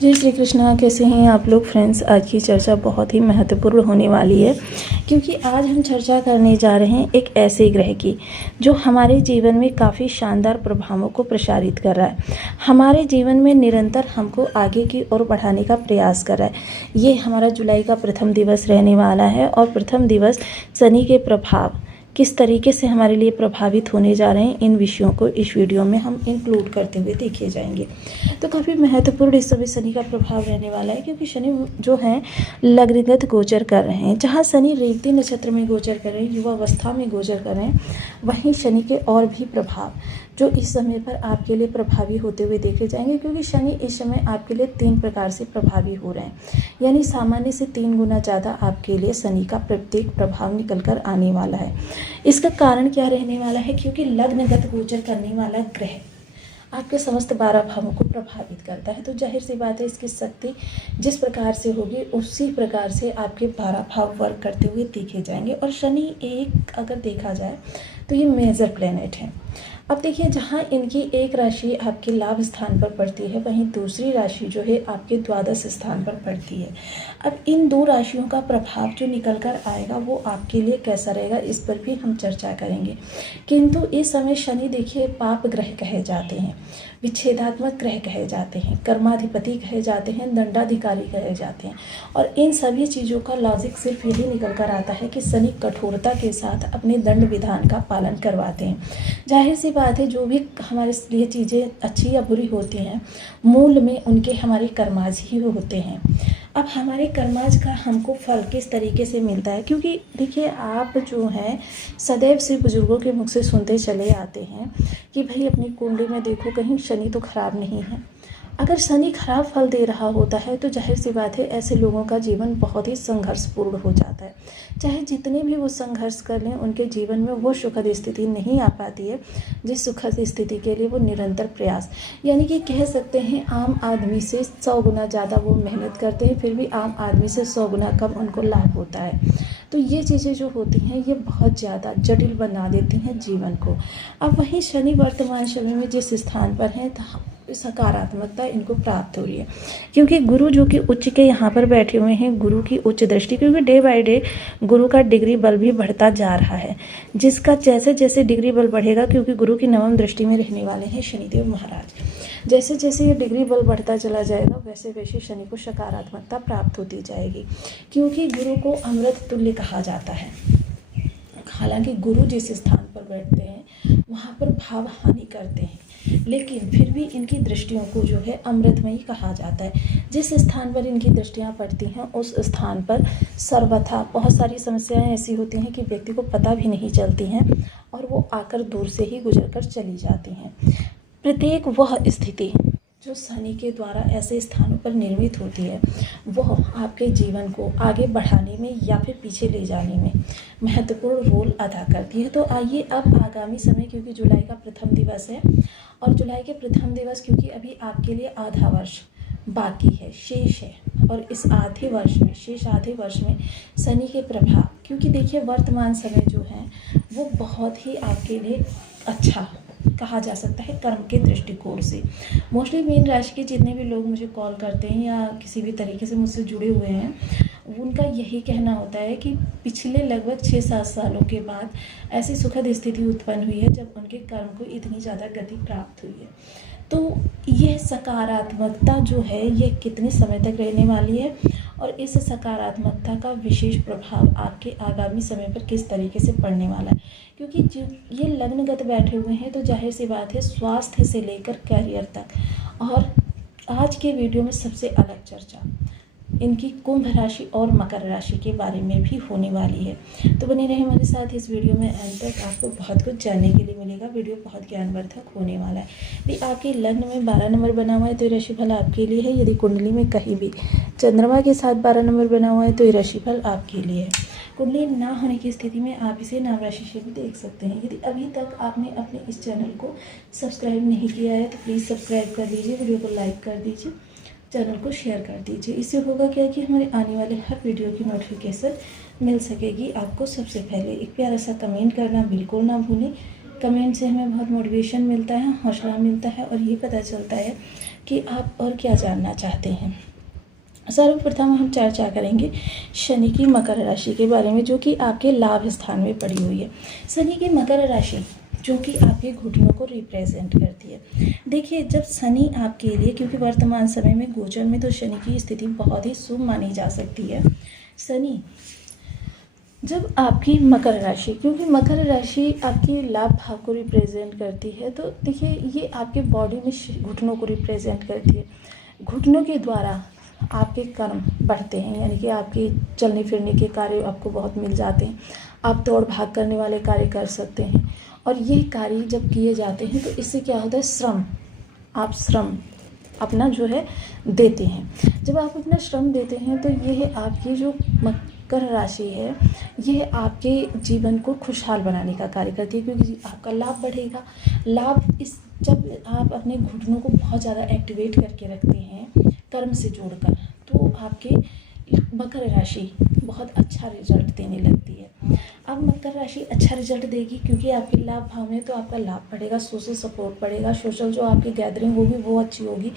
जय श्री कृष्णा। कैसे हैं आप लोग फ्रेंड्स। आज की चर्चा बहुत ही महत्वपूर्ण होने वाली है, क्योंकि आज हम चर्चा करने जा रहे हैं एक ऐसे ग्रह की जो हमारे जीवन में काफ़ी शानदार प्रभावों को प्रसारित कर रहा है, हमारे जीवन में निरंतर हमको आगे की ओर बढ़ाने का प्रयास कर रहा है। ये हमारा जुलाई का प्रथम दिवस रहने वाला है और प्रथम दिवस शनि के प्रभाव किस तरीके से हमारे लिए प्रभावित होने जा रहे हैं, इन विषयों को इस वीडियो में हम इंक्लूड करते हुए देखे जाएंगे। तो काफ़ी महत्वपूर्ण इस समय शनि का प्रभाव रहने वाला है, क्योंकि शनि जो है लग्नगत गोचर कर रहे हैं। जहाँ शनि रेवती नक्षत्र में गोचर कर रहे हैं, युवावस्था में गोचर कर रहे हैं, वहीं शनि के और भी प्रभाव जो इस समय पर आपके लिए प्रभावी होते हुए देखे जाएंगे, क्योंकि शनि इस समय आपके लिए 3 प्रकार से प्रभावी हो रहे हैं, यानी सामान्य से 3 गुना ज़्यादा आपके लिए शनि का प्रत्येक प्रभाव निकल कर आने वाला है। इसका कारण क्या रहने वाला है, क्योंकि लग्नगत गोचर करने वाला ग्रह आपके समस्त 12 भावों को प्रभावित करता है, तो जाहिर सी बात है इसकी शक्ति जिस प्रकार से होगी उसी प्रकार से आपके 12 भाव वर्क करते हुए देखे जाएंगे। और शनि एक अगर देखा जाए तो ये मेजर प्लेनेट है। अब देखिए, जहाँ इनकी एक राशि आपके लाभ स्थान पर पड़ती है, वहीं दूसरी राशि जो है आपके द्वादश स्थान पर पड़ती है। अब इन 2 राशियों का प्रभाव जो निकल कर आएगा वो आपके लिए कैसा रहेगा, इस पर भी हम चर्चा करेंगे। किंतु इस समय शनि देखिए पाप ग्रह कहे जाते हैं, विच्छेदात्मक ग्रह कहे जाते हैं, कर्माधिपति कहे जाते हैं, दंडाधिकारी कहे जाते हैं। और इन सभी चीज़ों का लॉजिक सिर्फ यही निकल कर आता है कि शनि कठोरता के साथ अपने दंड विधान का पालन करवाते हैं। जाहिर सी बात है, जो भी हमारे लिए चीज़ें अच्छी या बुरी होती हैं, मूल में उनके हमारे कर्माज ही होते हैं। अब हमारे कर्माज का हमको फल किस तरीके से मिलता है, क्योंकि देखिए आप जो हैं सदैव से बुजुर्गों के मुख से सुनते चले आते हैं कि भाई अपनी कुंडली में देखो कहीं शनि तो खराब नहीं है। अगर शनि खराब फल दे रहा होता है तो जाहिर सी बात है ऐसे लोगों का जीवन बहुत ही संघर्षपूर्ण हो जाता है। चाहे जितने भी वो संघर्ष कर लें, उनके जीवन में वो सुखद स्थिति नहीं आ पाती है जिस सुखद स्थिति के लिए वो निरंतर प्रयास, यानी कि कह सकते हैं आम आदमी से 100 गुना ज़्यादा वो मेहनत करते हैं, फिर भी आम आदमी से 100 गुना कम उनको लाभ होता है। तो ये चीज़ें जो होती हैं ये बहुत ज़्यादा जटिल बना देती हैं जीवन को। अब वहीं शनि वर्तमान समय में जिस स्थान पर हैं, सकारात्मकता इनको प्राप्त हो रही है, क्योंकि गुरु जो कि उच्च के यहाँ पर बैठे हुए हैं, गुरु की उच्च दृष्टि, क्योंकि डे बाय डे गुरु का डिग्री बल भी बढ़ता जा रहा है, जिसका जैसे जैसे डिग्री बल बढ़ेगा, क्योंकि गुरु की नवम दृष्टि में रहने वाले हैं शनिदेव महाराज, जैसे जैसे ये डिग्री बल बढ़ता चला जाएगा वैसे वैसे शनि को सकारात्मकता प्राप्त होती जाएगी, क्योंकि गुरु को अमृत तुल्य कहा जाता है। हालांकि गुरु जिस स्थान पर बैठते हैं वहाँ पर भाव हानि करते हैं, लेकिन फिर भी इनकी दृष्टियों को जो है अमृतमयी कहा जाता है। जिस स्थान पर इनकी दृष्टियाँ पड़ती हैं उस स्थान पर सर्वथा बहुत सारी समस्याएं ऐसी होती हैं कि व्यक्ति को पता भी नहीं चलती हैं और वो आकर दूर से ही गुजर कर चली जाती हैं। प्रत्येक वह स्थिति जो शनि के द्वारा ऐसे स्थानों पर निर्मित होती है वह आपके जीवन को आगे बढ़ाने में या फिर पीछे ले जाने में महत्वपूर्ण रोल अदा करती है। तो आइए अब आगामी समय, क्योंकि जुलाई का प्रथम दिवस है और जुलाई के प्रथम दिवस क्योंकि अभी आपके लिए आधा वर्ष बाकी है, शेष है, और इस आधे वर्ष में, शेष आधे वर्ष में शनि के प्रभाव, क्योंकि देखिए वर्तमान समय जो है वो बहुत ही आपके लिए अच्छा कहा जा सकता है कर्म के दृष्टिकोण से। मोस्टली मीन राशि के जितने भी लोग मुझे कॉल करते हैं या किसी भी तरीके से मुझसे जुड़े हुए हैं, उनका यही कहना होता है कि पिछले लगभग 6-7 सालों के बाद ऐसी सुखद स्थिति उत्पन्न हुई है जब उनके कर्म को इतनी ज़्यादा गति प्राप्त हुई है। तो यह सकारात्मकता जो है ये कितने समय तक रहने वाली है और इस सकारात्मकता का विशेष प्रभाव आपके आगामी समय पर किस तरीके से पड़ने वाला है, क्योंकि जो ये लग्नगत बैठे हुए हैं तो जाहिर सी बात है स्वास्थ्य से लेकर करियर तक। और आज के वीडियो में सबसे अलग चर्चा इनकी कुंभ राशि और मकर राशि के बारे में भी होने वाली है। तो बने रहे हमारे साथ इस वीडियो में, एंड तक आपको बहुत कुछ जानने के लिए मिलेगा। वीडियो बहुत ज्ञानवर्धक होने वाला है। यदि आपके लग्न में 12 नंबर बना हुआ है तो ये राशिफल आपके लिए है। यदि कुंडली में कहीं भी चंद्रमा के साथ 12 नंबर बना हुआ है तो ये राशिफल आपके लिए है। कुंडली ना होने की स्थिति में आप इसे नाम राशि से भी देख सकते हैं। यदि अभी तक आपने अपने इस चैनल को सब्सक्राइब नहीं किया है तो प्लीज़ सब्सक्राइब कर लीजिए, वीडियो को लाइक कर दीजिए, चैनल को शेयर कर दीजिए। इससे होगा क्या कि हमारे आने वाले हर वीडियो की नोटिफिकेशन मिल सकेगी आपको सबसे पहले। एक प्यारा सा कमेंट करना बिल्कुल ना भूलें। कमेंट से हमें बहुत मोटिवेशन मिलता है, हौसला मिलता है और ये पता चलता है कि आप और क्या जानना चाहते हैं। सर्वप्रथम हम चर्चा करेंगे शनि की मकर राशि के बारे में, जो कि आपके लाभ स्थान में पड़ी हुई है। शनि की मकर राशि जो कि आपके घुटनों को रिप्रेजेंट करती है। देखिए, जब शनि आपके लिए, क्योंकि वर्तमान समय में गोचर में तो शनि की स्थिति बहुत ही शुभ मानी जा सकती है। शनि जब आपकी मकर राशि, क्योंकि मकर राशि आपकी लाभ भाव को रिप्रेजेंट करती है, तो देखिए ये आपके बॉडी में घुटनों को रिप्रेजेंट करती है। घुटनों के द्वारा आपके कर्म बढ़ते हैं, यानी कि आपके चलने फिरने के कार्य आपको बहुत मिल जाते हैं। आप दौड़ भाग करने वाले कार्य कर सकते हैं, और ये कार्य जब किए जाते हैं तो इससे क्या होता है, श्रम, आप श्रम अपना जो है देते हैं। जब आप अपना श्रम देते हैं तो यह आपकी जो मकर राशि है, यह आपके जीवन को खुशहाल बनाने का कार्य करती है, क्योंकि आपका लाभ बढ़ेगा। लाभ जब आप अपने घुटनों को बहुत ज़्यादा एक्टिवेट करके रखते हैं कर्म से जोड़कर, तो आपके मकर राशि बहुत अच्छा रिजल्ट देने लगती है। अब मकर राशि अच्छा रिजल्ट देगी क्योंकि आपके लाभ भाव में, तो आपका लाभ बढ़ेगा, सोशल सपोर्ट बढ़ेगा, सोशल जो आपकी गैदरिंग होगी वो अच्छी होगी,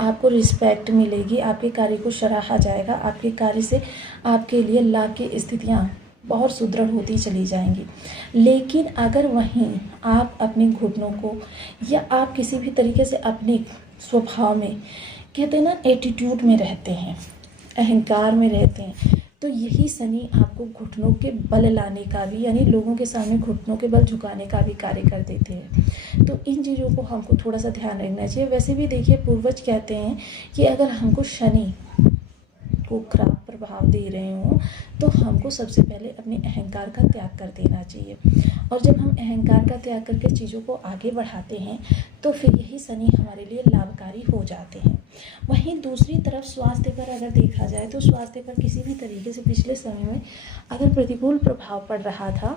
आपको रिस्पेक्ट मिलेगी, आपके कार्य को सराहा जाएगा, आपके कार्य से आपके लिए लाभ की स्थितियाँ बहुत सुदृढ़ होती चली जाएंगी। लेकिन अगर वहीं आप अपने घुटनों को, या आप किसी भी तरीके से अपने स्वभाव में, कहते हैं ना, एटीट्यूड में रहते हैं, अहंकार में रहते हैं, तो यही शनि आपको घुटनों के बल लाने का भी, यानी लोगों के सामने घुटनों के बल झुकाने का भी कार्य कर देते हैं। तो इन चीज़ों को हमको थोड़ा सा ध्यान रखना चाहिए। वैसे भी देखिए, पूर्वज कहते हैं कि अगर हमको शनि को खराब प्रभाव दे रहे हों तो हमको सबसे पहले अपने अहंकार का त्याग कर देना चाहिए, और जब हम अहंकार का त्याग करके चीज़ों को आगे बढ़ाते हैं तो फिर यही शनि हमारे लिए लाभकारी हो जाते हैं। वहीं दूसरी तरफ स्वास्थ्य पर अगर देखा जाए तो स्वास्थ्य पर किसी भी तरीके से पिछले समय में अगर प्रतिकूल प्रभाव पड़ रहा था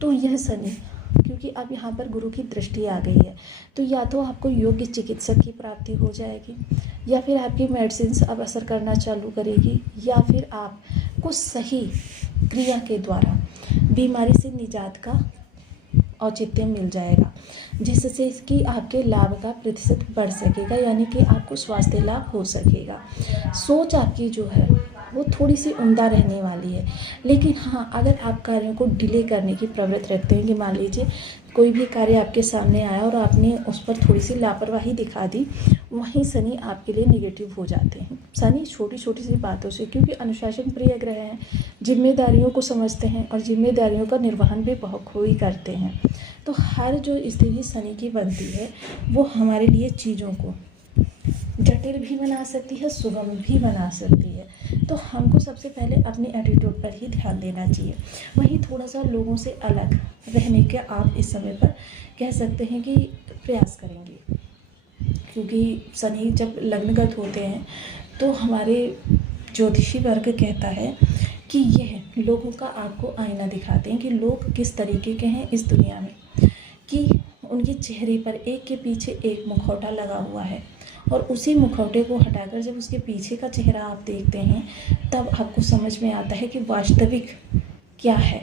तो यह शनि, क्योंकि अब यहाँ पर गुरु की दृष्टि आ गई है, तो या तो आपको योग्य चिकित्सक की प्राप्ति हो जाएगी, या फिर आपकी मेडिसिन अब असर करना चालू करेगी, या फिर आपको सही क्रिया के द्वारा बीमारी से निजात का औचित्य मिल जाएगा, जिससे कि आपके लाभ का प्रतिशत बढ़ सकेगा, यानी कि आपको स्वास्थ्य लाभ हो सकेगा। सोच आपकी जो है वो थोड़ी सी उम्दा रहने वाली है। लेकिन हाँ, अगर आप कार्यों को डिले करने की प्रवृत्ति रखते हैं, कि मान लीजिए कोई भी कार्य आपके सामने आया और आपने उस पर थोड़ी सी लापरवाही दिखा दी, वहीं शनि आपके लिए नेगेटिव हो जाते हैं। शनि छोटी छोटी सी बातों से, क्योंकि अनुशासन प्रिय ग्रह हैं, जिम्मेदारियों को समझते हैं और जिम्मेदारियों का निर्वहन भी बखूबी करते हैं। तो हर जो स्थिति शनि की बनती है वो हमारे लिए चीज़ों को जटिल भी बना सकती है, सुगम भी बना सकती है। तो हमको सबसे पहले अपने एटीट्यूड पर ही ध्यान देना चाहिए। वहीं थोड़ा सा लोगों से अलग रहने के आप इस समय पर कह सकते हैं कि प्रयास करेंगे, क्योंकि शनि जब लग्नगत होते हैं तो हमारे ज्योतिषी वर्ग कहता है कि यह लोगों का आपको आईना दिखाते हैं कि लोग किस तरीके के हैं इस दुनिया में, कि उनके चेहरे पर एक के पीछे एक मुखौटा लगा हुआ है, और उसी मुखौटे को हटाकर जब उसके पीछे का चेहरा आप देखते हैं तब आपको समझ में आता है कि वास्तविक क्या है।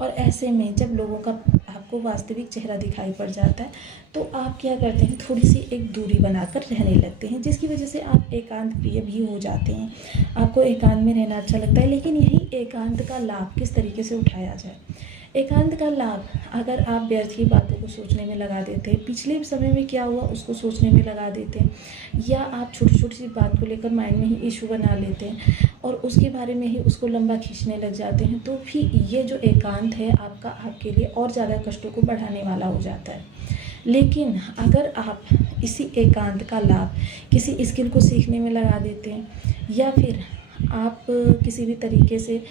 और ऐसे में जब लोगों का आपको वास्तविक चेहरा दिखाई पड़ जाता है तो आप क्या करते हैं, थोड़ी सी एक दूरी बनाकर रहने लगते हैं, जिसकी वजह से आप एकांत प्रिय भी हो जाते हैं। आपको एकांत में रहना अच्छा लगता है। लेकिन यही एकांत का लाभ किस तरीके से उठाया जाए। एकांत का लाभ, अगर आप व्यर्थ की बातों को सोचने में लगा देते हैं, पिछले समय में क्या हुआ उसको सोचने में लगा देते हैं, या आप छोटी छोटी सी बात को लेकर माइंड में ही इशू बना लेते हैं और उसके बारे में ही उसको लंबा खींचने लग जाते हैं, तो फिर ये जो एकांत है आपका, आपके लिए और ज़्यादा कष्टों को बढ़ाने वाला हो जाता है। लेकिन अगर आप इसी एकांत का लाभ किसी स्किल को सीखने में लगा देते हैं, या फिर आप किसी भी तरीके से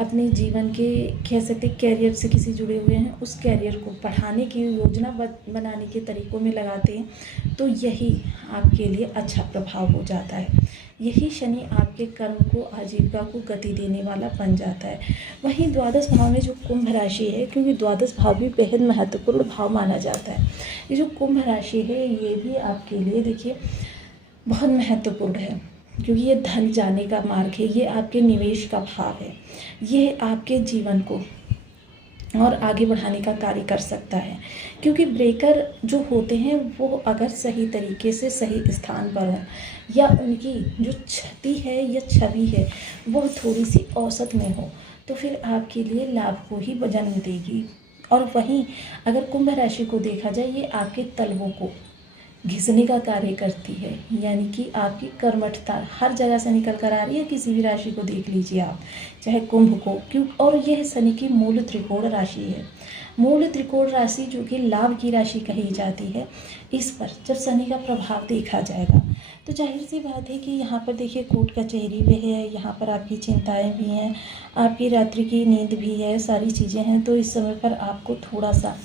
अपने जीवन के, कह सकते कैरियर से किसी जुड़े हुए हैं, उस कैरियर को बढ़ाने की योजना बनाने के तरीक़ों में लगाते हैं, तो यही आपके लिए अच्छा प्रभाव हो जाता है। यही शनि आपके कर्म को, आजीविका को गति देने वाला बन जाता है। वहीं द्वादश भाव में जो कुंभ राशि है, क्योंकि द्वादश भाव भी बेहद महत्वपूर्ण भाव माना जाता है, ये जो कुंभ राशि है ये भी आपके लिए देखिए बहुत महत्वपूर्ण है, क्योंकि ये धन जाने का मार्ग है, ये आपके निवेश का भाव है, ये आपके जीवन को और आगे बढ़ाने का कार्य कर सकता है। क्योंकि ब्रेकर जो होते हैं वो अगर सही तरीके से सही स्थान पर हों, या उनकी जो क्षति है या छवि है वो थोड़ी सी औसत में हो, तो फिर आपके लिए लाभ को ही जन्म देगी। और वहीं अगर कुंभ राशि को देखा जाए, ये आपके तलवों को घिसने का कार्य करती है, यानी कि आपकी कर्मठता हर जगह से निकल कर आ रही है। किसी भी राशि को देख लीजिए आप, चाहे कुंभ को, क्यों, और यह शनि की मूल त्रिकोण राशि है। मूल त्रिकोण राशि जो कि लाभ की राशि कही जाती है, इस पर जब शनि का प्रभाव देखा जाएगा तो जाहिर सी बात है कि यहाँ पर देखिए कोर्ट कचहरी भी है, यहाँ पर आपकी चिंताएं भी हैं, आपकी रात्रि की नींद भी है, सारी चीज़ें हैं। तो इस समय पर आपको थोड़ा सा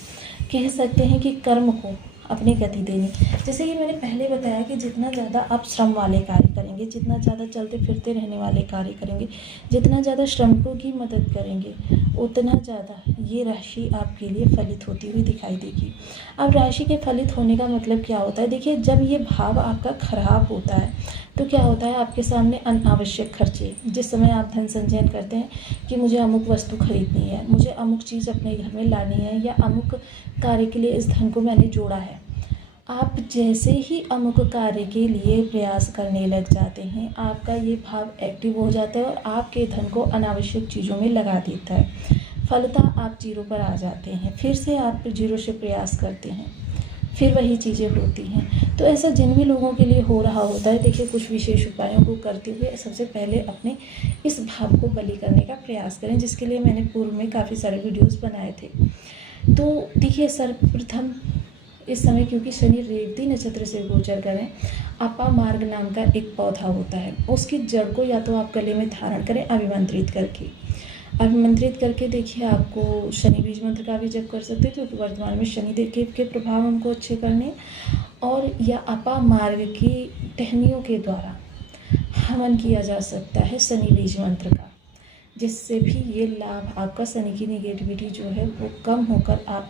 कह सकते हैं कि कर्म को अपनी गति देनी। जैसे कि मैंने पहले बताया कि जितना ज़्यादा आप श्रम वाले कार्य करेंगे, जितना ज़्यादा चलते फिरते रहने वाले कार्य करेंगे, जितना ज़्यादा श्रमिकों की मदद करेंगे, उतना ज़्यादा ये राशि आपके लिए फलित होती हुई दिखाई देगी। अब राशि के फलित होने का मतलब क्या होता है? देखिए, जब ये भाव आपका खराब होता है तो क्या होता है, आपके सामने अनावश्यक खर्चे, जिस समय आप धन संचयन करते हैं कि मुझे अमुक वस्तु खरीदनी है, मुझे अमुक चीज़ अपने घर में लानी है, या अमुक कार्य के लिए इस धन को मैंने जोड़ा है, आप जैसे ही अमुक कार्य के लिए प्रयास करने लग जाते हैं, आपका ये भाव एक्टिव हो जाता है और आपके धन को अनावश्यक चीज़ों में लगा देता है। फलतः आप जीरो पर आ जाते हैं, फिर से आप जीरो से प्रयास करते हैं, फिर वही चीज़ें होती हैं। तो ऐसा जिन भी लोगों के लिए हो रहा होता है, देखिए कुछ विशेष उपायों को करते हुए सबसे पहले अपने इस भाव को बलि करने का प्रयास करें, जिसके लिए मैंने पूर्व में काफ़ी सारे वीडियोज़ बनाए थे। तो देखिए, सर्वप्रथम इस समय क्योंकि शनि रेवती नक्षत्र से गोचर करें, आपा मार्ग नाम का एक पौधा होता है, उसकी जड़ को या तो आप गले में धारण करें अभिमंत्रित करके। अभिमंत्रित करके देखिए, आपको शनि बीज मंत्र का भी जप कर सकते हैं, क्योंकि वर्तमान में शनि देव के प्रभाव हमको अच्छे करने, और या अपा मार्ग की टहनियों के द्वारा हवन किया जा सकता है शनि बीज मंत्र का, जिससे भी ये लाभ आपका शनि की निगेटिविटी जो है वो कम होकर आप